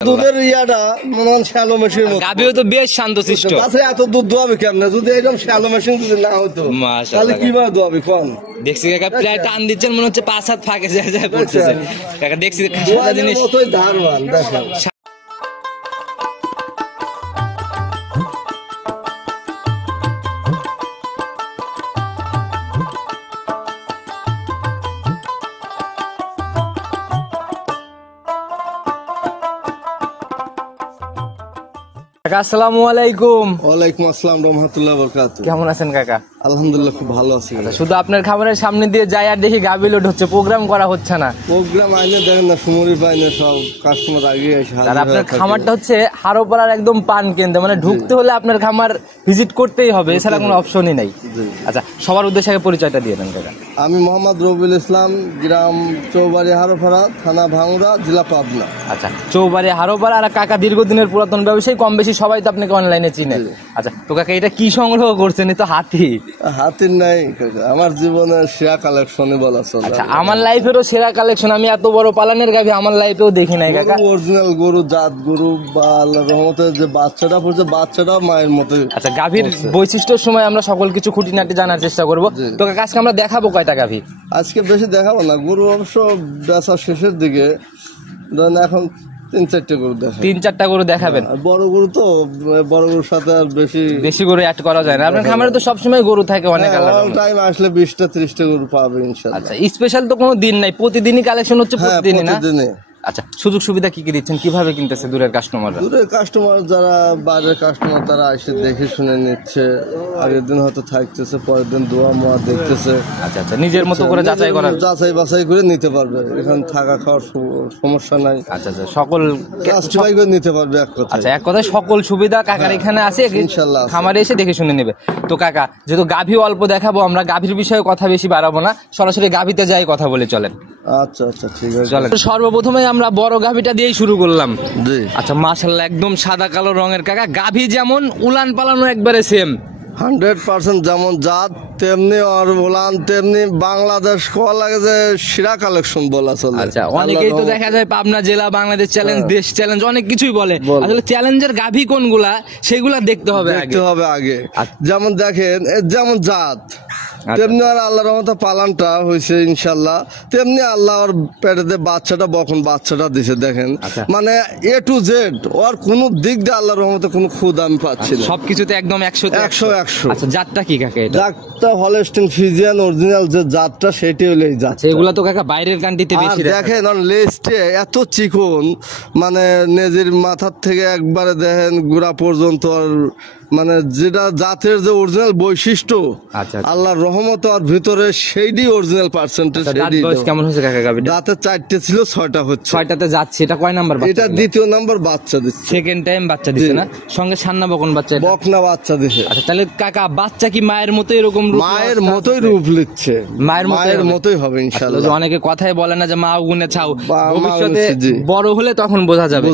দুধের ইয়াটা মনে হয় শ্যালো মেশিন গাভিও তো বেশ শান্তশিষ্ট। তাছাড়া এত দুধ দোয়াবে কেমনে যদি এরকম শ্যালো মেশিন যদি না হতো তাহলে কিভাবে দোয়াবে কোন? দেখছি কাকা প্রায় টান দিচ্ছেন মনে হচ্ছে 5-7 ফাঁকে যায় পড়তেছে কাকা। দেখছি সাদা জিনিস মতোই ধারবান দেখেন। কাকা আসসালামু আলাইকুম। ওয়ালাইকুম আসসালাম রাহমাতুল্লাহি ওয়া বারাকাতুহু। কেমন আছেন কাকা? আলহামদুলিল্লাহ খুব ভালো আছি। শুধু আপনার খাবারের সামনে দিয়ে যাই আর দেখি গাভী লোড হচ্ছে, প্রোগ্রাম করা হচ্ছে না। প্রোগ্রাম আইনে দেখেন না সুমরি পাইনে সব কাস্টমার আগে এসে হাজির। আর আপনার খামারটা হচ্ছে হারোপাড়ার একদম পান কেন্দ্র, মানে ঢুকতে হলে আপনার খামার ভিজিট করতেই হবে, এছাড়া কোনো অপশনই নাই। আচ্ছা সবার উদ্দেশ্যে আগে পরিচয়টা দিয়ে দেন কাকা। আমি মোহাম্মদ রবিউল ইসলাম, গ্রাম চৌবাড়ি হারোপাড়া, থানা ভাঙ্গুড়া, জেলা পাবনা। আচ্ছা চৌবাড়ি হারোপাড়া। আর কাকা দীর্ঘদিনের পুরাতন ব্যবসায়ী, কম বেশি সবাই তো আপনাকে অনলাইনে চিনে। আচ্ছা তো কাকা এটা কি সংগ্রহ করছেন? তো হাতি হাতির নাই কাকা, আমার জীবনের সেরা কালেকশনই বলা চলে। আচ্ছা আমার লাইফেরও সেরা কালেকশন। আমি এত বড় পালানের গাভী আমার লাইফেও দেখি নাই কাকা। অরিজিনাল গরু, জাত গরু বা আল্লাহর রহমতে যে বাচ্চাটা পড়ছে বাচ্চাটা মায়ের মতো। আচ্ছা গাভীর বৈশিষ্ট্যের সময় আমরা সকল কিছু খুঁটিনাটি জানার চেষ্টা করবো। তো কাকা আজকে আমরা দেখাবো কয়টা গাভী? আজকে বেশি দেখাবো না, গরু অবশ্য বেচা শেষের দিকে, ধরেন এখন 3-4টা গরু দেখা। 3-4টা গরু দেখাবেন? বড় গরু তো, বড় গরুর সাথে আর বেশি গরু অ্যাড করা যায় না। আপনার খামারে তো সবসময় গরু থাকে অনেক। টাইম আসলে 20টা-30টা গরু পাবে ইনশাআল্লাহ। আচ্ছা স্পেশাল তো কোনো দিন নাই, প্রতিদিনই কালেকশন হচ্ছে? প্রতিদিনই না? আচ্ছা সুযোগ সুবিধা কি কি দিচ্ছেন, কিভাবে কিনতেছে দূরের কাস্টমাররা? দূরের কাস্টমার যারা, বাইরের কাস্টমার তারা এসে দেখে শুনে নিচ্ছে। আগের দিন হয়তো থাকতেছে, পরের দিন দোয়া মোয়া দেখতেছে। আচ্ছা আচ্ছা নিজের মতো করে যাচাই বাছাই করে নিতে পারবে, এখানে থাকা খাওয়ার সমস্যা নাই। আচ্ছা আচ্ছা সকল কাস্টমাই করে নিতে পারবে এক কথা। আচ্ছা এক কথায় সকল সুবিধা কাকার এখানে আছে, ইনশাআল্লাহ খামারে এসে দেখে শুনে নেবে। তো কাকা যেহেতু গাভী অল্প দেখাবো, আমরা গাভীর বিষয়ে কথা বেশি বাড়াবো না, সরাসরি গাভীতে যাই কথা বলে চলেন। আচ্ছা আচ্ছা ঠিক আছে চলেন। সর্বপ্রথমে আমরা বড় গাভীটা দিয়েই শুরু করলাম। জি আচ্ছা মাশাআল্লাহ একদম সাদা কালো রঙের কাকা, গাভী যেমন উলান পালানো একবারে সেম 100% যেমন জাত তেমনি আর উলান তেমনি। বাংলাদেশ কোয়া লাগে যে সেরা কালেকশন বলা চলে। আচ্ছা অনেকেই তো দেখা যায় পাবনা জেলা, বাংলাদেশ চ্যালেঞ্জ, দেশ চ্যালেঞ্জ, অনেক কিছুই বলে। আসলে চ্যালেঞ্জের গাভী কোনগুলা সেগুলা দেখতে হবে আগে। যেমন দেখেন যেমন জাত তেমনি আর আল্লাহর রহমতে পালানটা হয়েছে ইনশাল্লাহ, তেমনি আল্লাহ ওর পেটেতে বাচ্চাটা বখন বাচ্চাটা দিছে দেখেন। মানে A to Z ওর কোন দিক দিয়ে আল্লাহর রহমতে কোনো খুদ আমি পাচ্ছি না, সবকিছুতে একদম 100 আচ্ছা জাতটা কি কাকা? জাতটা হলস্টেইন ফ্রিজিয়ান অরিজিনাল যে জাতটা সেটাই হলো এই জাত। এগুলা তো কাকা বাইরের কান্ট্রিতে বেশি দেখেন আর লেজটে এত চিকন, মানে নেজির মাথার থেকে একবারে দেখেন গোড়া পর্যন্ত, আর মানে যেটা জাতের যে অরিজিনাল বৈশিষ্ট্য আল্লাহর রহমত আর ভিতরে সেইটাই অরিজিনাল পার্সেন্টেজ। কেমন হয়েছে কাকা গাভী? দাঁতে 4টে ছিল, 6টা হচ্ছে। 6টাতে যাচ্ছে। এটা কয় নাম্বার? এটা দ্বিতীয় নাম্বার বাচ্চা দিচ্ছে, সেকেন্ড টাইম বাচ্চা দিচ্ছে না? সঙ্গে সান্না বকন বাচ্চা, বকনা বাচ্চা দিচ্ছে। আচ্ছা তাহলে কাকা বাচ্চা কি মায়ের মতো এরকম মায়ের মতোই রূপ লিখছে? মায়ের মতোই হবে ইনশাআল্লাহ। অনেকে কথাই বলে না যে মা গুনে ছাও, ভবিষ্যতে বড় হলে তখন বোঝা যাবে।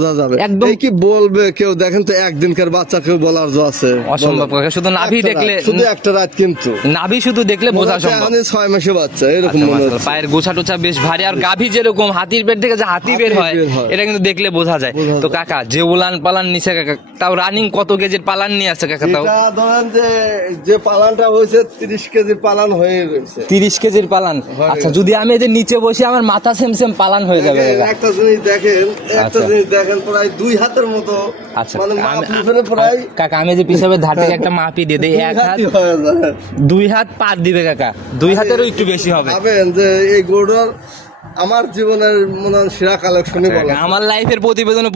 একদম কি বলবে কেউ, দেখেন তো একদিনকার বাচ্চা কেউ বলার জো আছে? অসম্ভব কাকা, শুধু নাভি দেখলে, শুধু একটা রাত, কিন্তু নাভি শুধু দেখলে বোঝা সম্ভব। 6 মাসে বাচ্চা এরকম মনে হচ্ছে। পায়ের গোছা টোছা বেশ ভারী, আর গাভী যেরকম হাতির পেট থেকে যে হাতি বের হয় এটা কিন্তু দেখলে বোঝা যায়। তো কাকা যে উলান পালান নিছে কাকা, তাও রানিং কত কেজির পালান নিয়ে আছে কাকা? তাও ধরেন যে পালানটা হয়েছে 30 কেজির পালান হয়ে গেছে। 30 কেজির পালান? আচ্ছা যদি আমি এই যে নিচে বসে আমার মাথা সেম পালান হয়ে যাবে। একটা জিনিস দেখেন প্রায় 2 হাতের মতো। আচ্ছা মানে প্রায় কাকা আমি যে পিছাবে ধার থেকে একটা মাপি দিয়ে দেই, 1 হাত 2 হাত পার দিবে কাকা, 2 হাতেরও একটু বেশি হবে। ভাবেন যে এই গরুর আমার জীবনের মনে হয় সেরা কালেকশনই বলা। আমার লাইফের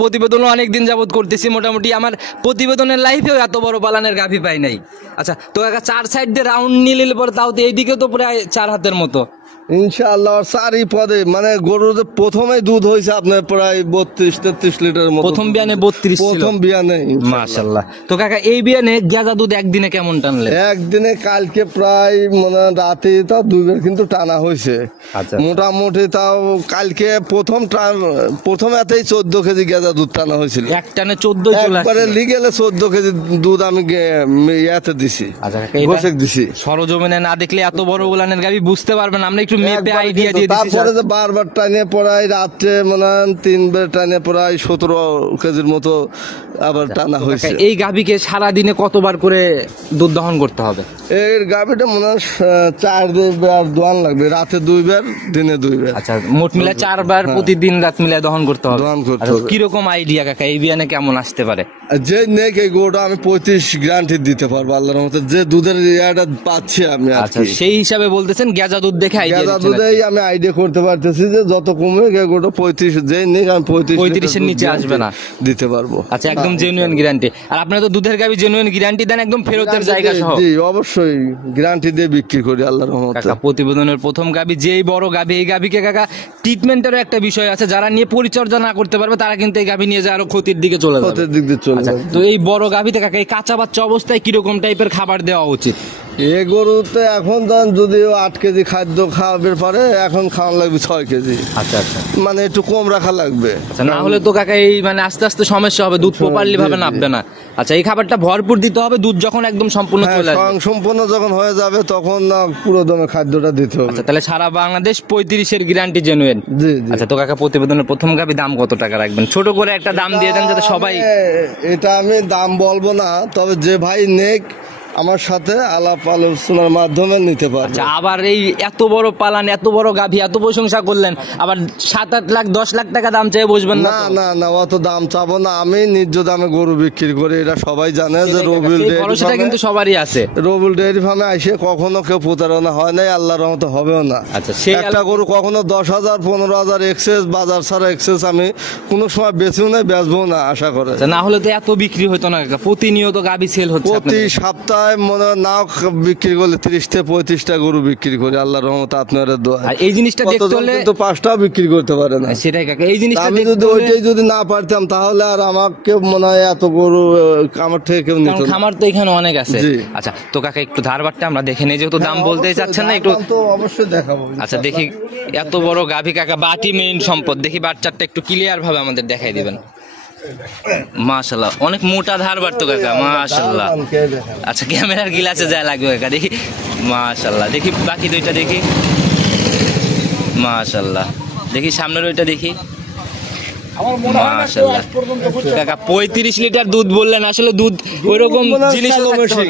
প্রতিবেদন অনেকদিন যাবত করতেছি, মোটামুটি আমার প্রতিবেদনের লাইফেও এত বড় পালানের গাভী পাই নাই। আচ্ছা তো কাকা 4 সাইড দিয়ে রাউন্ড নিলে পরে তাও তো এইদিকে তো প্রায় 4 হাতের মতো ইনশাআল্লাহ। 4 পদে মানে গরুর যে প্রথমে দুধ হয়েছে আপনার প্রায় 32-33 লিটার মতো। প্রথম বিয়ানে 32 ছিল? প্রথম বিয়ানে মাশাআল্লাহ। তো কাকা এই বিয়ানে গেজা দুধ একদিনে কেমন টানলে? একদিনে কালকে প্রায় মানে রাতে তাও 2 বার কিন্তু টানা হয়েছে। আচ্ছা মোটামুটি তাও কালকে প্রথম এতেই 14 কেজি গেজা দুধ টানা হয়েছিল। এক টানে 14 চলে আসে। একবারে লিগেলে 14 কেজি দুধ আমি ইয়াতে দিছি। আচ্ছা কাকা এটা দিছি সরজমিনে না দেখলে এত বড় উলানের গাভী বুঝতে পারবেন। আমরা একটু মেপে একবারে আইডিয়া কিন্তু দিয়ে দিচ্ছি তারপরে যে বারবার টানে পড়াই রাত্রে মনে হয় 3 বার টানে পড়াই 17 কেজির মতো আবার টানা হয়েছে। এই গাভীকে সারা দিনে কতবার করে দুধ দহন করতে হবে? এর গাভিটা মনে হয় 4 বার দোয়ান লাগবে, রাতে 2 বার দিনে 2 বার। আচ্ছা, মোট মিলে 4 বার প্রতিদিন রাত মিলে দহন করতে হবে। দহন করতে আচ্ছা, হবে। কিরকম আইডিয়া কাকা এই বিয়ানে কেমন আসতে পারে? আর যে নেক এই গরুটা আমি 35 গ্যারান্টি দিতে পারবো আল্লাহর রহমতে, যে দুধের ইয়াটা পাচ্ছি আমি আর আচ্ছা, কি। সেই হিসাবে বলতেছেন গেজা দুধ দেখে আইডিয়া গাদা দিচ্ছেন। দুধেই আমি আইডিয়া করতে পারতেছি যে যত কমে এই গরুটা 35 যে নেক আমি 35 এর নিচে আসবে না। দিতে পারবো। আচ্ছা, একদম জেনুইন গ্যারান্টি। আর আপনারা তো দুধের গাভী জেনুইন গ্যারান্টি দেন একদম ফেরতের জায়গা সহ। জি অবশ্যই গ্যারান্টি দিয়ে বিক্রি করি আল্লাহর রহমতে। কাকা প্রতিবেদনের প্রথম গাভী যেই বড় গাভী, এই গাভীকে কাকা ট্রিটমেন্টেরও একটা বিষয় আছে, যারা নিয়ে পরিচর্যা না করতে পারবে তারা কিন্তু এই গাভী নিয়ে যায় আরো ক্ষতির দিকে চলে যাবে। ক্ষতির দিক দিয়ে চলে আচ্ছা, যাবে। তো এই বড় গাভীতে কাকা এই কাঁচা বাচ্চা অবস্থায় কিরকম টাইপের খাবার দেওয়া উচিত? এই গরুতে এখন ধরেন যদি 8 কেজি খাদ্য খাওয়াবে পারে, এখন খাওয়ান লাগবে 6 কেজি। আচ্ছা আচ্ছা মানে একটু কম রাখা লাগবে। আচ্ছা, না হলে তো কাকা এই মানে আস্তে আস্তে সমস্যা হবে, দুধ প্রপারলি ভাবে জি, জি। নামবে না। আচ্ছা, এই খাবারটা ভরপুর দিতে হবে, দুধ যখন একদম সম্পূর্ণ হ্যাঁ, চলে আসবে। সম্পূর্ণ যখন হয়ে যাবে তখন না পুরো দমে খাদ্যটা দিতে হবে। আচ্ছা, তাহলে সারা বাংলাদেশ 35-এর গ্যারান্টি জেনুইন। জি জি। আচ্ছা, তো কাকা প্রতিবেদনের প্রথম গাভী দাম কত টাকা রাখবেন? ছোট করে একটা দাম দিয়ে দেন যাতে সবাই। এটা আমি দাম বলবো না, তবে যে ভাই নেক আমার সাথে আলাপ আলোচনার মাধ্যমে নিতে পারবে। আচ্ছা, আবার এই এত বড় পালান, এত বড় গাভী, এত প্রশংসা করলেন, আবার 7-8 লাখ 10 লাখ টাকা দাম চেয়ে বসবেন না না তো? না না, অত দাম চাবো না। আমি ন্যায্য দামে গরু বিক্রি করি, এটা সবাই জানে যে রবিউল সেই ডেইরি ভরসাটা ফার্মে, কিন্তু সবারই আছে। রবিউল ডেইরি ফার্মে আইসে কখনো কেউ প্রতারণা হয় নাই, আল্লাহর রহমতে হবেও না। আচ্ছা, সেই একটা গরু কখনো 10,000 15,000 এক্সেস, বাজার ছাড়া এক্সেস আমি কোনো সময় বেচেও নাই, বেচবো না আশা করে। আচ্ছা, না হলে তো এত বিক্রি হতো না কাকা, প্রতিনিয়ত গাভী সেল হচ্ছে প্রতি আপনাদের। সপ্তাহে মনে হয় নাও বিক্রি করলে 30 থেকে 35টা গরু বিক্রি করি আল্লাহর রহমতে, আপনার দোয়া। আর এই জিনিসটা দেখতে কতজন হলে কিন্তু 5টাও বিক্রি করতে পারে না। সেটাই কাকা, এই জিনিসটা আমি দেখতে যদি হলে- ওইটাই যদি না পারতাম তাহলে আর আমাকে মনে হয় এত গরু আমার থেকে কেউ নিত কারণ না। খামার তো এখানে অনেক আছে। জি। আচ্ছা, তো কাকা একটু ধারবারটা আমরা দেখে নেই, যেহেতু দাম হ্যাঁ, বলতেই অবশ্যই, চাচ্ছেন না, একটু। দাম তো অবশ্যই দেখাবো। আচ্ছা, দেখি এত বড় গাভী কাকা, বাটি মেইন সম্পদ, দেখি বাচ্চারটা একটু ক্লিয়ার ভাবে আমাদের দেখাই দিবেন। মাশাআল্লাহ, অনেক মোটা ধারবার তো কাকা, মাশাআল্লাহ। আচ্ছা, ক্যামেরার গ্লাসে যা লাগবে কাকা, দেখি। মাশাআল্লাহ, দেখি বাকি দুইটা দেখি। মাশাআল্লাহ, দেখি সামনের ওইটা দেখি। মাশাআল্লাহ কাকা, 35 লিটার দুধ বললেন, আসলে দুধ ওইরকম জিনিস শ্যালো মেশিন,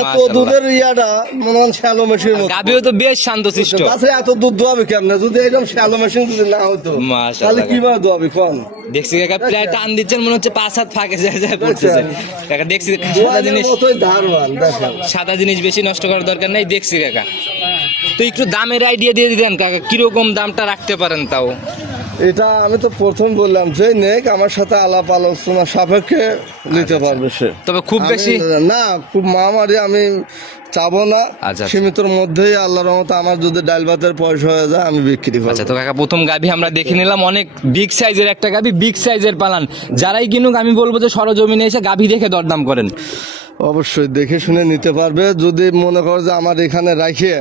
এত মাশাআল্লাহ। দুধের ইয়াটা মনে হয় শ্যালো মেশিনের মতো। গাভীও তো বেশ শান্তশিষ্ট। তাছাড়া এত দুধ দোয়াবে কেমনে যদি এরকম শ্যালো মেশিন যদি না হতো? মাশাআল্লাহ। তাহলে কিভাবে দোয়াবে কোন? দেখছি কাকা প্রায় টান দিচ্ছেন, মনে হচ্ছে 5 হাত ফাঁকে যায় যায় পড়তেছে কাকা। দেখছি সাদা দোয়ানোর জিনিস, মতোই ধারবান দেখেন। সাদা জিনিস বেশি নষ্ট করার দরকার নাই, দেখছি কাকা। তো একটু দামের আইডিয়া দিয়ে দিতেন কাকা, কিরকম দামটা রাখতে পারেন তাও? এটা আমি তো প্রথম বললাম যে নেক আমার সাথে আলাপ আলোচনা সাপেক্ষে নিতে পারবে সে। তবে খুব বেশি না, খুব মামারি আমি চাবো না। আচ্ছা। সীমিতর মধ্যেই আল্লাহর রহমতে আমার যদি ডাল ভাতের পয়সা হয়ে যায় আমি বিক্রি করবো। আচ্ছা, তো কাকা প্রথম গাভী আমরা দেখে নিলাম, অনেক বিগ সাইজের একটা গাভী, বিগ সাইজের পালান। যারাই কিনুক আমি বলবো যে সরজমিনে এসে গাভী দেখে দরদাম করেন। অবশ্যই দেখে শুনে নিতে পারবে। যদি মনে করো যে আমার এখানে রাখে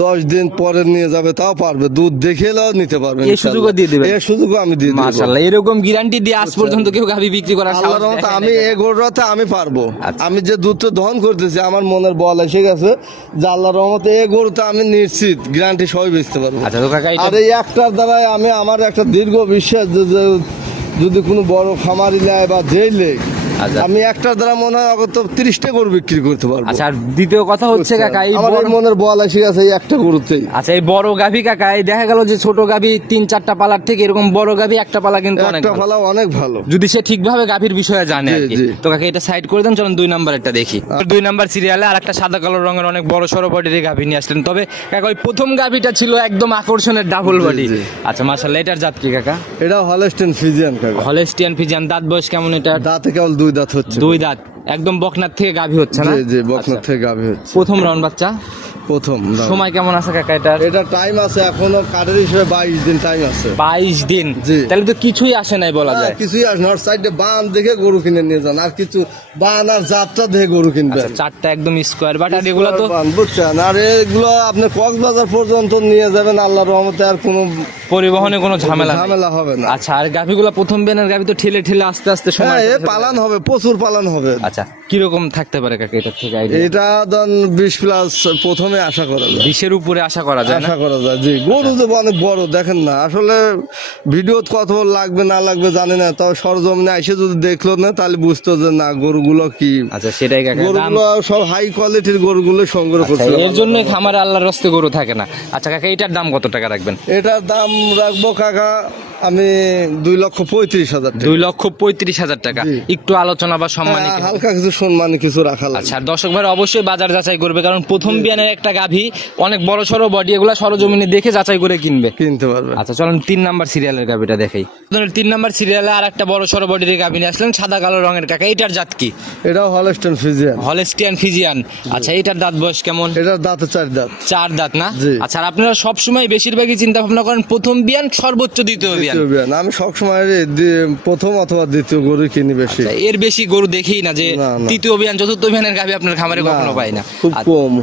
10 দিন পরে নিয়ে যাবে তাও পারবে, দুধ দেখে এলেও নিতে পারবে। এই সুযোগও দিয়ে দিবেন? এই সুযোগও আমি দিয়ে দেবো। মাশাআল্লাহ, এরকম গ্যারান্টি দিয়ে আজ পর্যন্ত কেউ গাভী বিক্রি করার সাহস আল্লাহর রহমতে দেখায় আমি নাই। এই গরুটাতে আমি পারবো। আচ্ছা। আমি যে দুধটা দহন করতেছি আমার মনের বল এসে গেছে যে আল্লাহর রহমতে এই গরুটা আমি নিশ্চিত গ্যারান্টি সবই বেচতে পারবো। আচ্ছা, তো কাকা এটা আর এই একটার দ্বারাই আমি আমার একটা দীর্ঘ বিশ্বাস যে যদি কোনো বড় খামারি নেয় বা জেলে, আচ্ছা। আমি একটার দ্বারা মনে হয় অগত 30টা গরু বিক্রি করতে পারবো। আচ্ছা, আর দ্বিতীয় কথা হচ্ছে কাকা, এই আমার এই বড়- মনের বল এসে গেছে এই একটা গরুতেই। আচ্ছা, এই বড় গাভী কাকা, এই দেখা গেল যে ছোট গাভী 3-4টা পালার থেকে এরকম বড় গাভী একটা পালা কিন্তু অনেক একটা ভালো। পালা অনেক ভালো। যদি সে ঠিকভাবে গাভীর বিষয়ে জানে আর জি, কি। জি। তো কাকা এটা সাইড করে দেন, চলুন 2 নাম্বারটা দেখি। 2 নাম্বার সিরিয়ালে আর একটা সাদা কালো রঙের অনেক বড় সড়ো বডির গাভী নিয়ে আসলেন। তবে কাকা ওই প্রথম গাভীটা ছিল একদম আকর্ষণের ডাবল জি, বডি। জি। আচ্ছা, মাশাআল্লাহ, এটার জাত কি কাকা? এটা হলস্টেইন ফ্রিজিয়ান কাকা। হলস্টিয়ান ফিজিয়ান, দাঁত বয়স কেমন এটা? দাঁতে কেবল 2 দাঁত হচ্ছে। 2 দাঁত, একদম বকনার থেকে গাভী হচ্ছে না? জি জি, বকনার আচ্ছা। থেকে গাভী হচ্ছে। প্রথম রাউন্ড বাচ্চা, প্রথম দাম। সময় কেমন আছে কাকা এটার? এটা টাইম আছে এখনো কাঠের হিসেবে 22 দিন টাইম আছে। 22 দিন, জি। তাহলে তো কিছুই আসে নাই বলা যায়। কিছুই আস নর্থ সাইডে বান দেখে গরু কিনে নিয়ে যান, আর কিছু বান আর জাতটা দেখে গরু কিনবেন। আচ্ছা, চারটা একদম স্কোয়ার বাট, আর এগুলো তো বান, বুঝছেন? আর এগুলো আপনি কক্সবাজার পর্যন্ত নিয়ে যাবেন আল্লাহর রহমতে, আর কোনো পরিবহনে কোনো ঝামেলা নেই। ঝামেলা হবে না। আচ্ছা, আর গাভীগুলো প্রথম বেনের গাভী তো ঠেলে ঠেলে আস্তে আস্তে সময় হ্যাঁ, এ পালন হবে, প্রচুর পালন হবে। আচ্ছা, কিরকম থাকতে পারে কাকা এটার থেকে আইডিয়া? এটা ধন 20 প্লাস প্রথমে দামে আশা করা যায়, 20-এর উপরে আশা করা যায় না? আশা করা যায়। জি, গরু যে অনেক বড় দেখেন না, আসলে ভিডিও কত লাগবে না লাগবে জানি না, তবে সরজমিনে এসে যদি দেখলো না তাহলে বুঝতো যে না গরুগুলো কি। আচ্ছা সেটাই কাকা, দাম গরুগুলো সব হাই কোয়ালিটির গরুগুলো সংগ্রহ করছে। এর জন্যই খামারে আল্লাহর রাস্তে গরু থাকে না। আচ্ছা কাকা, এটার দাম কত টাকা রাখবেন? এটার দাম রাখবো কাকা আমি 2,35,000 টাকা। 2,35,000 টাকা। জি। একটু আলোচনা বা সম্মানী হ্যাঁ, হালকা কিছু সম্মানী কিছু রাখা লাগবে। আচ্ছা, আর দর্শক ভাই অবশ্যই বাজার যাচাই করবে, কারণ প্রথম বিয়ানের একটা গাভী, অনেক বড় সড়ো বডি, এগুলা সরজমিনে দেখে যাচাই করে কিনবে। কিনতে পারবে। আচ্ছা চলুন 3 নাম্বার সিরিয়ালের গাভীটা দেখাই। 3 নাম্বার সিরিয়ালে আর একটা বড় সড়ো বডির গাভী নিয়ে আসলেন, সাদা কালো রঙের কাকা। এটার জাত কি? এটাও হলস্টেইন ফ্রিজিয়ান। Holstein Friesian. আচ্ছা এটার দাঁত বয়স কেমন? এটার দাঁতে 4 দাঁত। 4 দাঁত না? জি। আচ্ছা, আর আপনারা সবসময় বেশিরভাগই চিন্তা ভাবনা করেন প্রথম বিয়ান সর্বোচ্চ দ্বিতীয় বিয়ান। দ্বিতীয় বিয়ান। আমি সবসময় প্রথম অথবা দ্বিতীয় গরু কিনি বেশি। আচ্ছা, এর বেশি গরু দেখেই না যে না, না। তৃতীয় বিয়ান চতুর্থ বিয়ানের গাভী আপনার খামারে কখনো পাই না। খুব কম।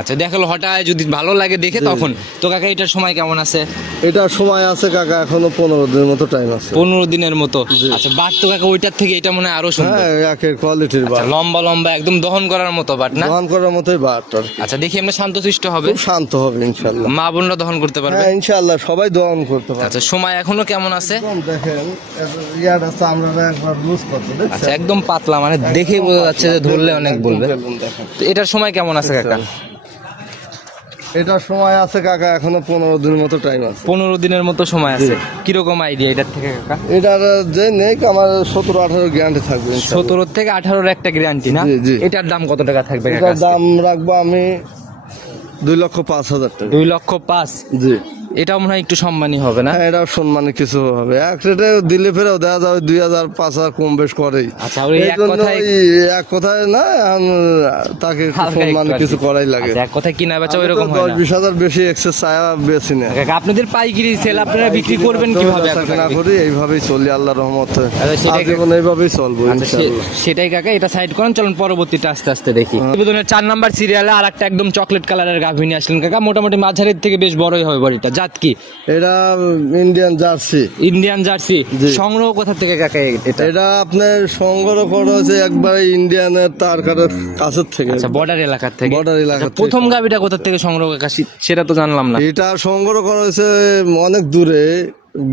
আচ্ছা দেখালো হঠাৎ যদি ভালো লাগে দেখে তখন। তো কাকা এটার সময় কেমন আছে? এটার সময় আছে কাকা এখনো 15 দিনের মতো টাইম আছে। 15 দিনের মতো। আচ্ছা, বাট তো কাকা ওইটার থেকে এটা মনে হয় আরো সুন্দর। হ্যাঁ, একের কোয়ালিটির বাট। আচ্ছা, লম্বা লম্বা একদম দহন করার মতো বাট না? দহন করার মতোই বাট আর কি। আচ্ছা, দেখি আমরা শান্তশিষ্ট হবে, খুব শান্ত হবে ইনশাআল্লাহ। মা বোনরা দহন করতে পারবে? হ্যাঁ ইনশাআল্লাহ সবাই দহন করতে পারবে। আচ্ছা, সময় এখনো কেমন আছে? একদম দেখেন ইয়াটা চামড়াটা একবার লুজ করতে দেখছেন? আচ্ছা, একদম পাতলা, মানে দেখেই বোঝা যাচ্ছে যে ধরলে অনেক বলবে। দেখেন। তো এটার সময় কেমন আছে কাকা? এটার সময় আছে কাকা এখনো 15 দিনের মতো টাইম আছে। 15 দিনের মতো সময় আছে। কিরকম আইডিয়া এটার থেকে কাকা? এটার যে নেই আমার 17-18 গ্যারান্টি থাকবে ইনশাআল্লাহ। 17 থেকে 18 একটা গ্যারান্টি না? জি, জি। এটার দাম কত টাকা থাকবে কাকা? এটার দাম রাখবো আমি 2,05,000 টাকা। 2,05,000। জি। এটাও মনে হয় একটু সম্মানী হবে না? হ্যাঁ, এটাও সম্মানে কিছু হবে। এক রেটে দিলে ফেরেও দেওয়া যাবে 2,000-5,000 কম বেশ করেই। আচ্ছা, ওই এই এক জন্য কথায় ওই এক কথায় না তাকে একটু হালকা একটু সম্মানে আর কি। কিছু করাই লাগে। আচ্ছা, এক কথায় কিনা বেচা ওইরকম হয় না। 10-20,000 বেশি এক্সেস চায়া বেশি না। কাকা, আপনাদের পাইকারি সেল আপনারা বিক্রি করবেন কিভাবে? না করি এইভাবেই চলি আল্লাহর রহমতে। আচ্ছা, সেটাই- আজীবন এইভাবেই চলবো আচ্ছা, ইনশাআল্লাহ। সেটাই কাকা, এটা সাইড করেন, চলুন পরবর্তীটা আস্তে আস্তে দেখি। প্রতিবেদনের 4 নাম্বার সিরিয়ালে আর একটা একদম চকলেট কালারের গাভী নিয়ে আসলেন কাকা, মোটামুটি মাঝারির থেকে বেশ বড়ই হবে বডিটা। জাত কি? এটা ইন্ডিয়ান জার্সি। Indian jersey. জি। সংগ্রহ কোথা থেকে কাকা এটা? এটা আপনার সংগ্রহ করা হয়েছে একবারে ইন্ডিয়ানের তার কাটার কাছের থেকে। আচ্ছা, বর্ডার এলাকার থেকে। বর্ডার এলাকা আচ্ছা, থেকে। প্রথম গাভীটা কোথা থেকে সংগ্রহ কাকা সেটা তো জানলাম না। এটা সংগ্রহ করা হয়েছে অনেক দূরে,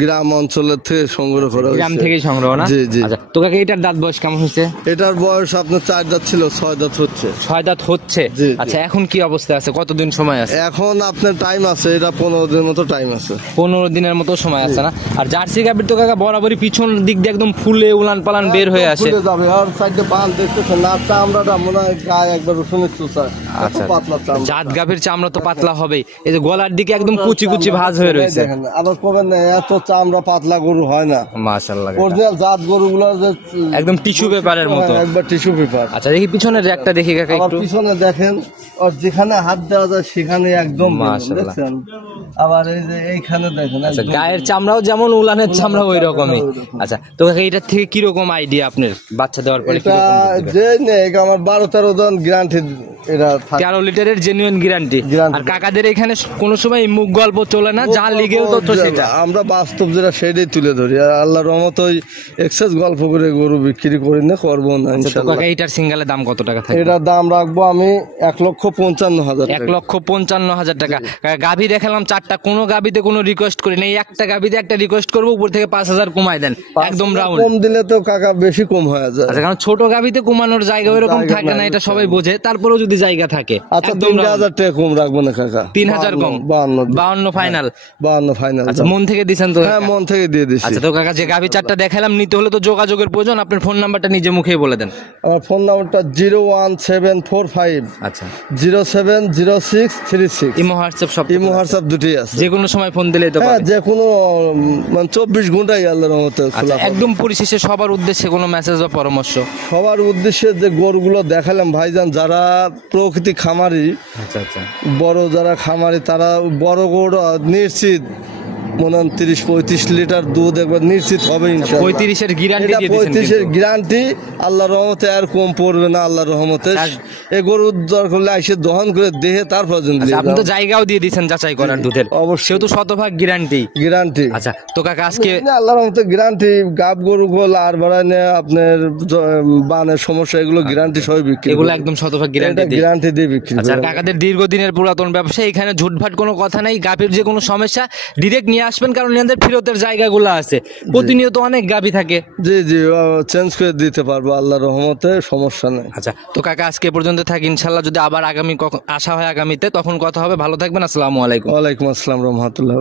গ্রাম অঞ্চলের থেকে সংগ্রহ করা হয়েছে। গ্রাম থেকেই সংগ্রহ না? জি, জি। আচ্ছা, তো কাকা এটার দাঁত বয়স কেমন হয়েছে? এটার বয়স আপনার 4 দাঁত ছিল, 6 দাঁত হচ্ছে। 6 দাঁত হচ্ছে। জি, জি। আচ্ছা, এখন কি অবস্থা আছে? কতদিন সময় আছে? এখন আপনার টাইম আছে, এটা 15 দিনের মতো টাইম আছে। 15 দিনের মতো সময় আছে না? আর জার্সি গাভীর তো কাকা বরাবরই পিছন দিক দিয়ে একদম ফুলে উলান পালান বের হয়ে আসে। ফুলে যাবে আর সাইডে বান দেখতেছেন না, চামড়াটা মনে হয় গায়ে একবার রসুনের চুষা। আচ্ছা, পাতলা চামড়া। জাত গাভীর চামড়া তো পাতলা হবেই। এই যে গলার দিকে একদম কুচি কুচি ভাঁজ হয়ে রয়েছে। দেখেন, আবার কবেন না এত চামড়া পাতলা গরু হয় না। মাশাআল্লাহ কাকা। অরিজিনাল জাত গরুগুলো যে একদম টিস্যু পেপারের মতো। হ্যাঁ, একবার টিস্যু পেপার। আচ্ছা, দেখি পিছনের র্যাকটা দেখি কাকা আবার একটু। পিছনে দেখেন আর যেখানে হাত দেওয়া যায় সেখানে একদম মাশাআল্লাহ। দেখছেন। আবার এই যে এইখানে দেখেন আচ্ছা, একদম গায়ের চামড়াও যেমন উলানের চামড়া ওই রকমই। আচ্ছা, তো কাকা এটার থেকে কি রকম আইডিয়া আপনার বাচ্চা দেওয়ার পরে? এটা যে নেই আমার 12-13 জন গ্যারান্টি এটা থাকে। 13 লিটারের জেনুইন গ্যারান্টি। Guarantee। আর কাকাদের এখানে কোনো সময় মুখ গল্প চলে না, যা লিগেল তথ্য সেটা। আমরা বাস্তব যেটা সেটাই তুলে ধরি। আর আল্লাহর রহমত ওই এক্সেস গল্প করে গরু বিক্রি করি না, করবো না তো ইনশাআল্লাহ। কাকা এটার সিঙ্গেলের দাম কত টাকা থাকে? এটার দাম রাখবো আমি 1,55,000 টাকা। 1,55,000 টাকা। গাভী দেখালাম 4টা, কোনো গাভীতে কোনো রিকোয়েস্ট করি না। এই একটা গাভীতে একটা রিকোয়েস্ট করবো, উপর থেকে 5,000 কমাই দেন, একদম রাউন্ড। কম দিলে তো কাকা বেশি কম হয়ে যায়। আচ্ছা, কারণ ছোট গাভীতে কমানোর জায়গা ওইরকম জায়গা থাকে না, নাই, এটা সবাই বোঝে। তারপরেও যদি জায়গা থাকে আচ্ছা, একদম 3,000 টাকা কম রাখবো না কাকা। 3,000 কম। 52 ফাইনাল। 52 ফাইনাল। আচ্ছা, মন থেকে দিছেন তো? হ্যাঁ, মন থেকে দিয়ে দিচ্ছি। আচ্ছা, তো কাকা যে গাভী 4টা দেখালাম, নিতে হলে তো যোগাযোগের প্রয়োজন। আপনার ফোন নাম্বারটা নিজে মুখেই বলে দেন। আমার ফোন নাম্বারটা 01745 আচ্ছা, 070636। ইমো হোয়াটসঅ্যাপ সব? ইমো হোয়াটসঅ্যাপ দুটোই আছে। যে কোনো সময় ফোন দিলেই তো হ্যাঁ, পাবে। যে কোনো মানে 24 ঘন্টাই আল্লাহর রহমতে আচ্ছা, খোলা পাবে। একদম পরিশেষে সবার উদ্দেশ্যে কোনো মেসেজ বা পরামর্শ? সবার উদ্দেশ্যে যে গরুগুলো দেখালাম ভাইজান, যারা প্রকৃতি খামারি, আচ্ছা আচ্ছা, বড় যারা খামারি, তারা বড় গরু নিশ্চিত মনে হন 30-35 লিটার দুধ একবার নিশ্চিত হবে ইনশাআল্লাহ। 35-এর গ্যারান্টি এটা দিয়ে দিয়েছেন 35-এর কিন্তু। গ্যারান্টি, আল্লাহর রহমতে আর কম পড়বে না আল্লাহর রহমতে। এই গরু দর করলে আইসে দহন করে দেহে তারপর আচ্ছা, আপনি তো জায়গাও দিয়ে দিয়েছেন যাচাই করার দুধের, অবশ্যই। সেহেতু শতভাগ গ্যারান্টি। গ্যারান্টি। আচ্ছা তো কাকা আজকে আল্লাহর রহমতে গ্যারান্টি। গাব গরু গোল আর বাড়ায় আপনার বানের সমস্যা এগুলো গ্যারান্টি সহ বিক্রি, এগুলো একদম শতভাগ গ্যারান্টি দিয়ে। গ্যারান্টি দিয়ে বিক্রি আচ্ছা, করি। কাকাদের দীর্ঘদিনের পুরাতন ব্যবসা, এখানে ঝুটভাট কোনো কথা নেই। গাভীর যে কোনো সমস্যা ডিরেক্ট নিয়ে আসবেন, কারণ এদের ফেরতের জায়গাগুলো আছে, প্রতিনিয়ত অনেক গাভী থাকে। জি জি, চেঞ্জ করে দিতে পারবো আল্লাহর রহমতে, সমস্যা নেই। আচ্ছা তো কাকা আজকে এ পর্যন্ত থাকি, ইনশাল্লাহ যদি আবার আগামী আসা হয় আগামীতে তখন কথা হবে। ভালো থাকবেন, আসসালামু আলাইকুম। ওয়ালাইকুম আসসালাম রহমতুল্লাহ।